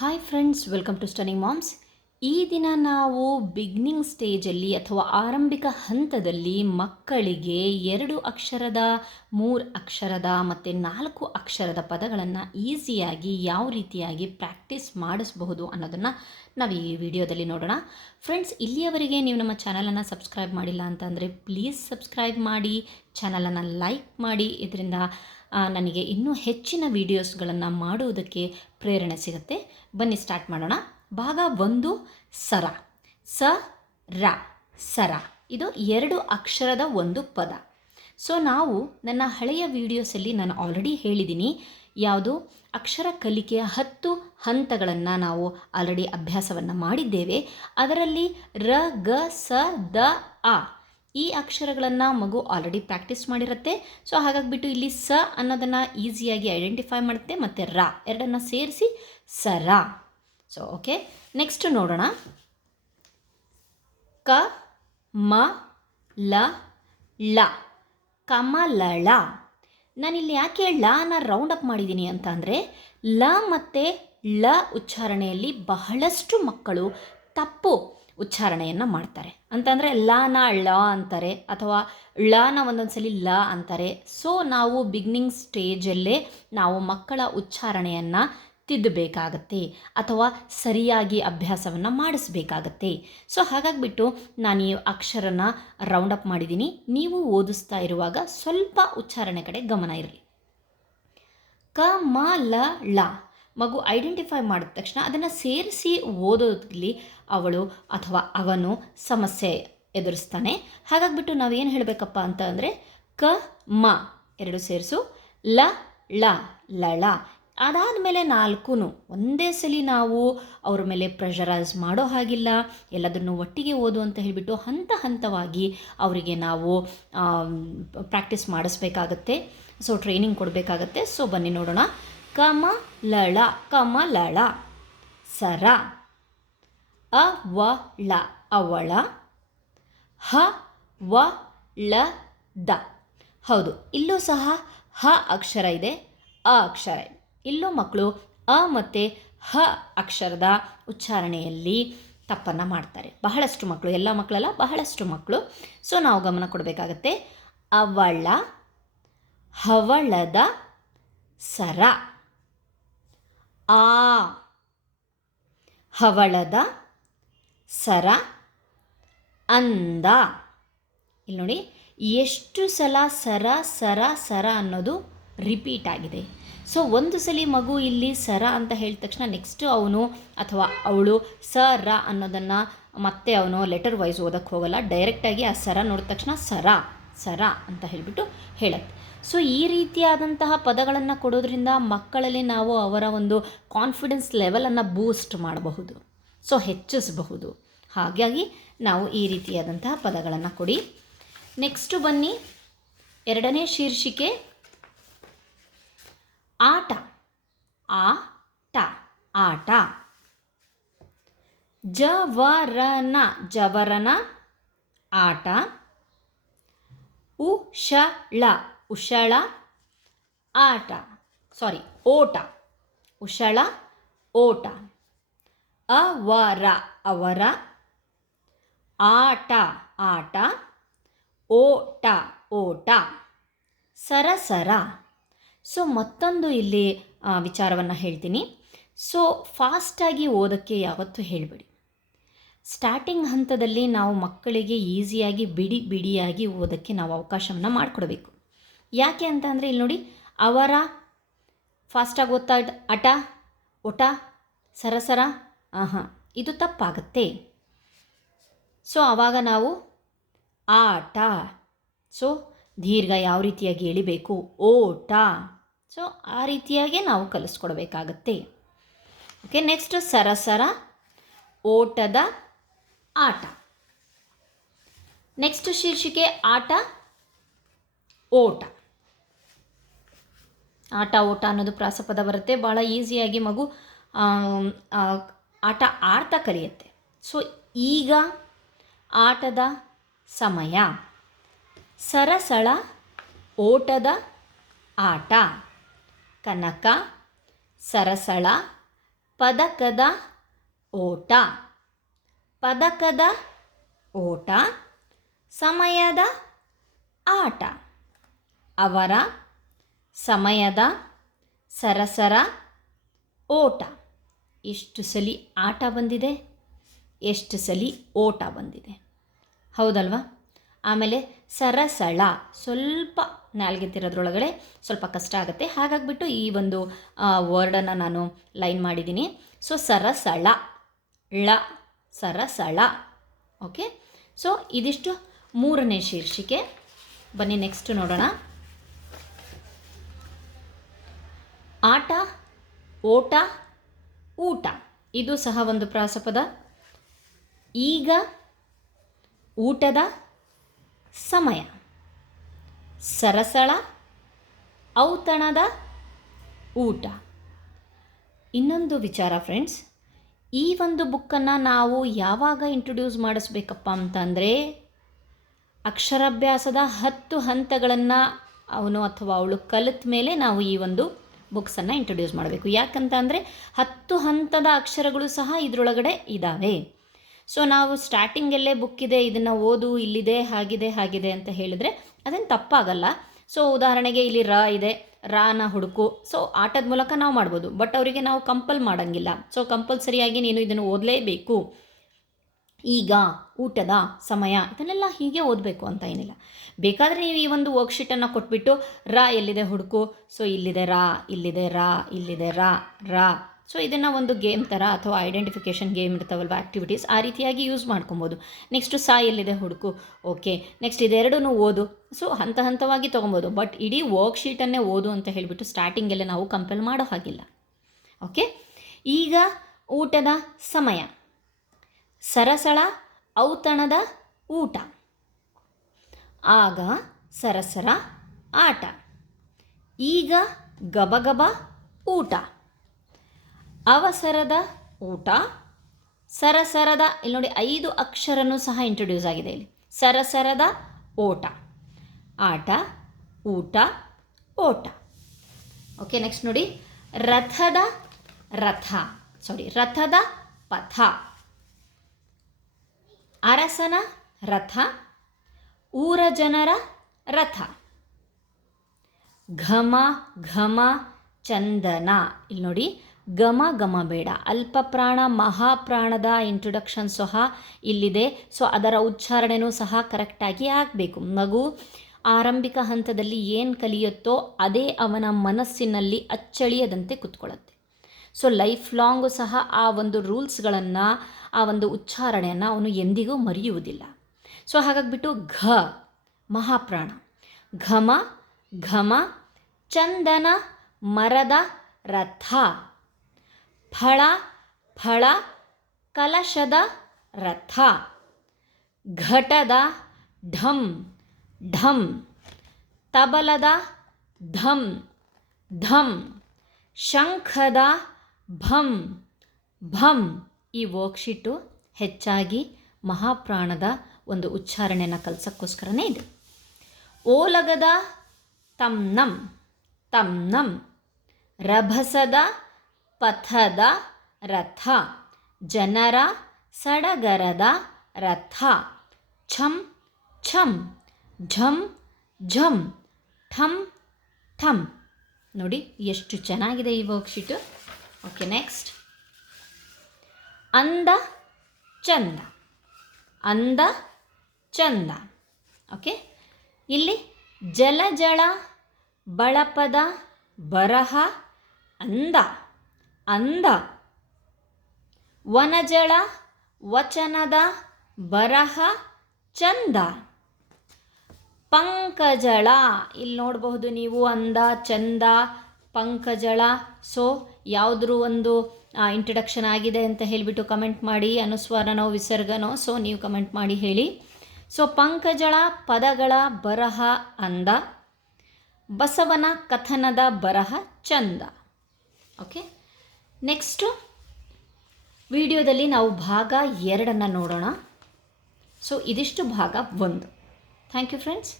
Hi friends welcome to stunning moms ಈ ದಿನ ನಾವು ಬಿಗ್ನಿಂಗ್ ಸ್ಟೇಜಲ್ಲಿ ಅಥವಾ ಆರಂಭಿಕ ಹಂತದಲ್ಲಿ ಮಕ್ಕಳಿಗೆ ಎರಡು ಅಕ್ಷರದ, ಮೂರು ಅಕ್ಷರದ ಮತ್ತು ನಾಲ್ಕು ಅಕ್ಷರದ ಪದಗಳನ್ನು ಈಸಿಯಾಗಿ ಯಾವ ರೀತಿಯಾಗಿ ಪ್ರಾಕ್ಟೀಸ್ ಮಾಡಿಸಬಹುದು ಅನ್ನೋದನ್ನು ನಾವು ಈ ವಿಡಿಯೋದಲ್ಲಿ ನೋಡೋಣ. ಫ್ರೆಂಡ್ಸ್ ಇಲ್ಲಿಯವರೆಗೆ ನೀವು ನಮ್ಮ ಚಾನಲನ್ನು ಸಬ್ಸ್ಕ್ರೈಬ್ ಮಾಡಿಲ್ಲ ಅಂತಂದರೆ ಪ್ಲೀಸ್ ಸಬ್ಸ್ಕ್ರೈಬ್ ಮಾಡಿ ಚಾನಲನ್ನು ಲೈಕ್ ಮಾಡಿ. ಇದರಿಂದ ನನಗೆ ಇನ್ನೂ ಹೆಚ್ಚಿನ ವೀಡಿಯೋಸ್ಗಳನ್ನು ಮಾಡುವುದಕ್ಕೆ ಪ್ರೇರಣೆ ಸಿಗುತ್ತೆ. ಬನ್ನಿ ಸ್ಟಾರ್ಟ್ ಮಾಡೋಣ. ಭಾಗ ಒಂದು, ಸರ. ಸ, ರ. ಸರ. ಇದು ಎರಡು ಅಕ್ಷರದ ಒಂದು ಪದ. ಸೊ ನಾವು ನನ್ನ ಹಳೆಯ ವೀಡಿಯೋಸಲ್ಲಿ ನಾನು ಆಲ್ರೆಡಿ ಹೇಳಿದ್ದೀನಿ. ಯಾವುದು? ಅಕ್ಷರ ಕಲಿಕೆಯ ಹತ್ತು ಹಂತಗಳನ್ನು ನಾವು ಆಲ್ರೆಡಿ ಅಭ್ಯಾಸವನ್ನು ಮಾಡಿದ್ದೇವೆ. ಅದರಲ್ಲಿ ರ, ಗ, ಸ, ದ ಆ ಈ ಅಕ್ಷರಗಳನ್ನು ಮಗು ಆಲ್ರೆಡಿ ಪ್ರಾಕ್ಟೀಸ್ ಮಾಡಿರುತ್ತೆ. ಸೊ ಹಾಗಾಗಿಬಿಟ್ಟು ಇಲ್ಲಿ ಸ ಅನ್ನೋದನ್ನು ಈಸಿಯಾಗಿ ಐಡೆಂಟಿಫೈ ಮಾಡುತ್ತೆ, ಮತ್ತು ರ ಎರಡನ್ನು ಸೇರಿಸಿ ಸರ ಸೊ ಓಕೆ ನೆಕ್ಸ್ಟ್ ನೋಡೋಣ. ಕ, ಮ, ಲ, ಳ. ಕಮಲಳ. ನಾನಿಲ್ಲಿ ಯಾಕೆ ಲನ ರೌಂಡ್ ಅಪ್ ಮಾಡಿದ್ದೀನಿ ಅಂತ ಅಂದರೆ, ಲ ಮತ್ತು ಳ ಉಚ್ಚಾರಣೆಯಲ್ಲಿ ಬಹಳಷ್ಟು ಮಕ್ಕಳು ತಪ್ಪು ಉಚ್ಚಾರಣೆಯನ್ನು ಮಾಡ್ತಾರೆ. ಅಂತಂದರೆ ಲಾನ ಳ ಅಂತಾರೆ ಅಥವಾ ಳನ ಒಂದೊಂದು ಸಲ ಲ ಅಂತಾರೆ. ಸೊ ನಾವು ಬಿಗ್ನಿಂಗ್ ಸ್ಟೇಜಲ್ಲೇ ನಾವು ಮಕ್ಕಳ ಉಚ್ಚಾರಣೆಯನ್ನು ತಿದ್ದಬೇಕಾಗತ್ತೆ ಅಥವಾ ಸರಿಯಾಗಿ ಅಭ್ಯಾಸವನ್ನು ಮಾಡಿಸ್ಬೇಕಾಗತ್ತೆ. ಸೊ ಹಾಗಾಗಿಬಿಟ್ಟು ನಾನು ಈ ಅಕ್ಷರನ ರೌಂಡ್ ಅಪ್ ಮಾಡಿದ್ದೀನಿ. ನೀವು ಓದಿಸ್ತಾ ಇರುವಾಗ ಸ್ವಲ್ಪ ಉಚ್ಚಾರಣೆ ಕಡೆ ಗಮನ ಇರಲಿ. ಕ, ಮ, ಲ, ಳ. ಮಗು ಐಡೆಂಟಿಫೈ ಮಾಡಿದ ತಕ್ಷಣ ಅದನ್ನು ಸೇರಿಸಿ ಓದೋದ್ರಲ್ಲಿ ಅವಳು ಅಥವಾ ಅವನು ಸಮಸ್ಯೆ ಎದುರಿಸ್ತಾನೆ. ಹಾಗಾಗಿಬಿಟ್ಟು ನಾವೇನು ಹೇಳಬೇಕಪ್ಪ ಅಂತ ಅಂದರೆ ಕ, ಮ ಎರಡು ಸೇರಿಸು. ಲ, ಳ ಲಳ ಅದಾದಮೇಲೆ ನಾಲ್ಕು ಒಂದೇ ಸಲ ನಾವು ಅವ್ರ ಮೇಲೆ ಪ್ರೆಷರೈಸ್ ಮಾಡೋ ಹಾಗಿಲ್ಲ. ಎಲ್ಲದನ್ನು ಒಟ್ಟಿಗೆ ಓದು ಅಂತ ಹೇಳಿಬಿಟ್ಟು ಹಂತ ಹಂತವಾಗಿ ಅವರಿಗೆ ನಾವು ಪ್ರಾಕ್ಟೀಸ್ ಮಾಡಿಸ್ಬೇಕಾಗತ್ತೆ. ಸೊ ಟ್ರೈನಿಂಗ್ ಕೊಡಬೇಕಾಗತ್ತೆ. ಸೊ ಬನ್ನಿ ನೋಡೋಣ. ಕಮ ಲಳ ಕಮಲಳ. ಸರ. ಅವಳ ಅವಳ. ಹ, ವ, ಳ, ದ. ಹೌದು, ಇಲ್ಲೂ ಸಹ ಹ ಅಕ್ಷರ ಇದೆ, ಅ ಅಕ್ಷರ ಇದೆ. ಇಲ್ಲೂ ಮಕ್ಕಳು ಅ ಮತ್ತು ಹ ಅಕ್ಷರದ ಉಚ್ಚಾರಣೆಯಲ್ಲಿ ತಪ್ಪನ್ನು ಮಾಡ್ತಾರೆ. ಬಹಳಷ್ಟು ಮಕ್ಕಳು, ಎಲ್ಲ ಮಕ್ಕಳಲ್ಲ, ಬಹಳಷ್ಟು ಮಕ್ಕಳು. ಸೊ, ನಾವು ಗಮನ ಕೊಡಬೇಕಾಗತ್ತೆ ಅವಳ, ಹವಳದ, ಸರ. ಆ. ಹವಳದ ಸರ ಅಂದ. ಇಲ್ಲಿ ನೋಡಿ, ಎಷ್ಟು ಸಲ ಸರ ಸರ ಸರ ಅನ್ನೋದು ರಿಪೀಟ್ ಆಗಿದೆ. ಸೊ ಒಂದು ಸಲ ಮಗು ಇಲ್ಲಿ ಸರ ಅಂತ ಹೇಳಿದ ತಕ್ಷಣ ನೆಕ್ಸ್ಟ್ ಅವನು ಅಥವಾ ಅವಳು ಸ ರ ಅನ್ನೋದನ್ನು ಮತ್ತೆ ಅವನು ಲೆಟರ್ ವೈಸ್ ಓದಕ್ಕೆ ಹೋಗಲ್ಲ. ಡೈರೆಕ್ಟಾಗಿ ಆ ಸರ ನೋಡಿದ ತಕ್ಷಣ ಸರ. ಸರ ಅಂತ ಹೇಳಿಬಿಟ್ಟು ಹೇಳುತ್ತೆ. ಸೊ ಈ ರೀತಿಯಾದಂತಹ ಪದಗಳನ್ನು ಕೊಡೋದ್ರಿಂದ ಮಕ್ಕಳಲ್ಲಿ ನಾವು ಅವರ ಒಂದು ಕಾನ್ಫಿಡೆನ್ಸ್ ಲೆವೆಲನ್ನು ಬೂಸ್ಟ್ ಮಾಡಬಹುದು. ಸೊ ಹೆಚ್ಚಿಸಬಹುದು. ಹಾಗಾಗಿ ನಾವು ಈ ರೀತಿಯಾದಂತಹ ಪದಗಳನ್ನು ಕೊಡಿ. ನೆಕ್ಸ್ಟು ಬನ್ನಿ. ಎರಡನೇ ಶೀರ್ಷಿಕೆ. ಆಟ. ಆ ಟ ಆಟ. ಜವರನ ಜವರನ, ಆಟ. ಉಷಳ. ಉಷಳ, ಆಟ. ಸಾರಿ ಓಟ. ಉಷಳ, ಓಟ. ಅವರ ಅವರ. ಆಟ ಆಟ. ಓಟ ಓಟ. ಸರಸರ. ಸೊ ಮತ್ತೊಂದು ಇಲ್ಲಿ ವಿಚಾರವನ್ನು ಹೇಳ್ತೀನಿ. ಸೊ ಫಾಸ್ಟಾಗಿ ಓದೋಕ್ಕೆ ಯಾವತ್ತೂ ಹೇಳಬೇಡಿ. ಸ್ಟಾರ್ಟಿಂಗ್ ಹಂತದಲ್ಲಿ ನಾವು ಮಕ್ಕಳಿಗೆ ಈಸಿಯಾಗಿ ಬಿಡಿ ಬಿಡಿಯಾಗಿ ಓದೋಕ್ಕೆ ನಾವು ಅವಕಾಶವನ್ನು ಮಾಡಿಕೊಡ್ಬೇಕು. ಯಾಕೆ ಅಂತ ಅಂದರೆ ಇಲ್ಲಿ ನೋಡಿ, ಅವರ ಫಾಸ್ಟಾಗಿ ಓದ್ತಾ ಅಟ, ಒಟ, ಸರಸರ, ಆಹಾ, ಇದು ತಪ್ಪಾಗತ್ತೆ. ಸೊ ಆವಾಗ ನಾವು ಆಟ ಸೊ ದೀರ್ಘ ಯಾವ ರೀತಿಯಾಗಿ ಎಳಿಬೇಕು? ಓಟ ಸೊ ಆ ರೀತಿಯಾಗಿ ನಾವು ಕಲಿಸ್ಕೊಡ್ಬೇಕಾಗತ್ತೆ. ಓಕೆ ನೆಕ್ಸ್ಟ್ ಸರಸರ, ಓಟದ ಆಟ. ನೆಕ್ಸ್ಟ್ ಶೀರ್ಷಿಕೆ ಆಟ, ಓಟ. ಆಟ, ಓಟ ಅನ್ನೋದು ಪ್ರಾಸಪದ ಬರುತ್ತೆ. ಭಾಳ ಈಸಿಯಾಗಿ ಮಗು ಆಟ ಆಡ್ತಾ ಕಲಿಯುತ್ತೆ. ಸೊ ಈಗ ಆಟದ ಸಮಯ. ಸರಸಳ ಓಟದ ಆಟ. ಕನಕ, ಸರಸಳ, ಪದಕದ ಓಟ. ಪದಕದ ಓಟ, ಸಮಯದ ಆಟ. ಅವರ ಸಮಯದ ಸರಸರ ಓಟ. ಎಷ್ಟು ಸಲಿ ಆಟ ಬಂದಿದೆ, ಎಷ್ಟು ಸಲಿ ಓಟ ಬಂದಿದೆ. ಹೌದಲ್ವಾ? ಆಮೇಲೆ ಸರಸಳ. ಸ್ವಲ್ಪ ನಾಲ್ಗೆ ತಿರೋದ್ರೊಳಗಡೆ ಸ್ವಲ್ಪ ಕಷ್ಟ ಆಗುತ್ತೆ. ಹಾಗಾಗಿಬಿಟ್ಟು ಈ ಒಂದು ವರ್ಡನ್ನು ನಾನು ಲೈನ್ ಮಾಡಿದ್ದೀನಿ. ಸೊ ಸರಸಳ. ಳ. ಸರಸಳ. ಓಕೆ ಸೊ ಇದಿಷ್ಟು ಮೂರನೇ ಶೀರ್ಷಿಕೆ. ಬನ್ನಿ ನೆಕ್ಸ್ಟ್ ನೋಡೋಣ. ಆಟ, ಓಟ, ಊಟ. ಇದು ಸಹ ಒಂದು ಪ್ರಾಸಪದ. ಈಗ, ಊಟದ ಸಮಯ. ಸರಸಳ, ಔತಣದ ಊಟ. ಇನ್ನೊಂದು ವಿಚಾರ ಫ್ರೆಂಡ್ಸ್ ಈ ಒಂದು ಬುಕ್ಕನ್ನು ನಾವು ಯಾವಾಗ ಇಂಟ್ರೊಡ್ಯೂಸ್ ಮಾಡಿಸ್ಬೇಕಪ್ಪ ಅಂತಂದರೆ ಅಕ್ಷರಾಭ್ಯಾಸದ ಹತ್ತು ಹಂತಗಳನ್ನು ಅವನು ಅಥವಾ ಅವಳು ಕಲಿತ ಮೇಲೆ ನಾವು ಈ ಒಂದು ಬುಕ್ಸನ್ನು ಇಂಟ್ರೊಡ್ಯೂಸ್ ಮಾಡಬೇಕು. ಯಾಕಂತ ಅಂದರೆ ಹತ್ತು ಹಂತದ ಅಕ್ಷರಗಳು ಸಹ ಇದರೊಳಗಡೆ ಇದ್ದಾವೆ ಸೊ ನಾವು ಸ್ಟಾರ್ಟಿಂಗಲ್ಲೇ ಇದೆ, ಇದನ್ನು ಓದು, ಇಲ್ಲಿದೆ, ಹಾಗಿದೆ ಹಾಗಿದೆ ಅಂತ ಹೇಳಿದರೆ ಅದೇನು ತಪ್ಪಾಗಲ್ಲ. ಸೊ ಉದಾಹರಣೆಗೆ ಇಲ್ಲಿ ರ ಇದೆ. ರಾನ, ಹುಡುಕು. ಸೊ ಆಟದ ಮೂಲಕ ನಾವು ಮಾಡ್ಬೋದು. ಬಟ್ ಅವರಿಗೆ ನಾವು ಕಂಪಲ್ ಮಾಡೋಂಗಿಲ್ಲ. ಸೊ ಕಂಪಲ್ಸರಿಯಾಗಿ ನೀನು ಇದನ್ನು ಓದಲೇಬೇಕು. ಈಗ ಊಟದ ಸಮಯ, ಇದನ್ನೆಲ್ಲ ಹೀಗೆ ಓದಬೇಕು ಅಂತ ಏನಿಲ್ಲ. ಬೇಕಾದರೆ ನೀವು ಈ ಒಂದು ವರ್ಕ್ಶೀಟನ್ನು ಕೊಟ್ಬಿಟ್ಟು, ರಾ, ಎಲ್ಲಿದೆ ಹುಡುಕು? ಸೊ ಇಲ್ಲಿದೆ ರಾ ಇಲ್ಲಿದೆ ರಾ ಇಲ್ಲಿದೆ ರಾ ರಾ. ಸೊ ಇದನ್ನು ಒಂದು ಗೇಮ್ ಥರ ಅಥವಾ ಐಡೆಂಟಿಫಿಕೇಷನ್ ಗೇಮ್ ಇರ್ತಾವಲ್ವ ಆ್ಯಕ್ಟಿವಿಟೀಸ್ ಆ ರೀತಿಯಾಗಿ ಯೂಸ್ ಮಾಡ್ಕೊಬೋದು. ನೆಕ್ಸ್ಟು ಸಾ ಎಲ್ಲಿದೆ ಹುಡುಕು? ಓಕೆ ನೆಕ್ಸ್ಟ್ ಇದೆರಡೂ ಓದು. ಸೊ ಹಂತ ಹಂತವಾಗಿ ತೊಗೊಬೋದು. ಬಟ್ ಇಡೀ ವರ್ಕ್ಶೀಟನ್ನೇ ಓದು ಅಂತ ಹೇಳಿಬಿಟ್ಟು ಸ್ಟಾರ್ಟಿಂಗಲ್ಲೇ ನಾವು ಕಂಪೇಲ್ ಮಾಡೋ ಹಾಗಿಲ್ಲ. ಓಕೆ ಈಗ ಊಟದ ಸಮಯ. ಸರಸಳ ಔತಣದ ಊಟ. ಆಗ ಸರಸರ ಆಟ. ಈಗ ಗಬಗಬ ಊಟ. ಅವಸರದ ಊಟ, ಸರಸರದ, ಇಲ್ಲಿ ನೋಡಿ ಐದು ಅಕ್ಷರನೂ ಸಹ ಇಂಟ್ರೊಡ್ಯೂಸ್ ಆಗಿದೆ ಇಲ್ಲಿ. ಸರಸರದ ಓಟ, ಆಟ, ಊಟ, ಓಟ. ಓಕೆ ನೆಕ್ಸ್ಟ್ ನೋಡಿ. ರಥದ ರಥ ಸಾರಿ ರಥದ ಪಥ. ಅರಸನ ರಥ ಊರ ಜನರ ರಥ. ಘಮ ಘಮ, ಚಂದನ, ಇಲ್ಲಿ ನೋಡಿ ಘಮ ಗಮ ಬೇಡ. ಅಲ್ಪ ಪ್ರಾಣ ಮಹಾಪ್ರಾಣದ ಇಂಟ್ರೊಡಕ್ಷನ್ ಸಹ ಇಲ್ಲಿದೆ. ಸೊ ಅದರ ಉಚ್ಚಾರಣೆನೂ ಸಹ ಕರೆಕ್ಟಾಗಿ ಆಗಬೇಕು. ಮಗು ಆರಂಭಿಕ ಹಂತದಲ್ಲಿ ಏನು ಕಲಿಯುತ್ತೋ ಅದೇ ಅವನ ಮನಸ್ಸಿನಲ್ಲಿ ಅಚ್ಚಳಿಯದಂತೆ ಕುತ್ಕೊಳ್ಳುತ್ತೆ. ಸೊ ಲೈಫ್ ಲಾಂಗು ಸಹ ಆ ಒಂದು ರೂಲ್ಸ್ಗಳನ್ನು ಆ ಒಂದು ಉಚ್ಚಾರಣೆಯನ್ನು ಅವನು ಎಂದಿಗೂ ಮರೆಯುವುದಿಲ್ಲ. ಸೊ ಹಾಗಾಗಿಬಿಟ್ಟು ಘ ಮಹಾಪ್ರಾಣ ಘಮ ಘಮ, ಚಂದನ, ಮರದ ರಥ. ಫಳ ಫಳ, ಕಲಶದ ರಥ. ಘಟದ ಢಂ ಢಂ. ತಬಲದ ಧಂ ಧಂ. ಶಂಖದ ಭಂ ಭಂ. ಈ ವರ್ಕ್ಶೀಟು ಹೆಚ್ಚಾಗಿ ಮಹಾಪ್ರಾಣದ ಒಂದು ಉಚ್ಚಾರಣೆಯನ್ನು ಕಲಿಸೋಕ್ಕೋಸ್ಕರನೇ ಇದೆ. ಓಲಗದ ತಮ್ನಂ ತಮ್ನಂ. ರಭಸದ ಪಥದ ರಥ, ಜನರ ಸಡಗರದ ರಥ, ಛಂ ಛಂ, ಝಂ ಝಂ, ಠಂ ಠಂ. ನೋಡಿ ಎಷ್ಟು ಚೆನ್ನಾಗಿದೆ ಈ ವರ್ಕ್ಶೀಟು ಓಕೆ ನೆಕ್ಸ್ಟ್ ಅಂದ ಚಂದ. ಅಂದ ಚಂದ. ಓಕೆ ಇಲ್ಲಿ ಜಲಜಳ, ಬಳಪದ, ಬರಹ, ಅಂದ. ಅಂದ. ವನಜಳ ವಚನದ ಬರಹ ಚಂದ. ಪಂಕಜಳ ಇಲ್ಲಿ ನೋಡಬಹುದು ನೀವು ಅಂದ, ಚಂದ, ಪಂಕಜಳ. ಸೊ ಯಾವುದ್ರ ಒಂದು ಇಂಟ್ರಡಕ್ಷನ್ ಆಗಿದೆ ಅಂತ ಹೇಳಿಬಿಟ್ಟು ಕಮೆಂಟ್ ಮಾಡಿ, ಅನುಸ್ವಾರನೋ, ವಿಸರ್ಗನೋ ಸೊ ನೀವು ಕಮೆಂಟ್ ಮಾಡಿ ಹೇಳಿ. ಸೊ ಪಂಕಜಳ ಪದಗಳ ಬರಹ ಅಂದ. ಬಸವನ ಕಥನದ ಬರಹ ಚಂದ. ಓಕೆ ನೆಕ್ಸ್ಟು ವಿಡಿಯೋದಲ್ಲಿ ನಾವು ಭಾಗ ಎರಡನ್ನು ನೋಡೋಣ. ಸೊ ಇದಿಷ್ಟು ಭಾಗ ಒಂದು. Thank you friends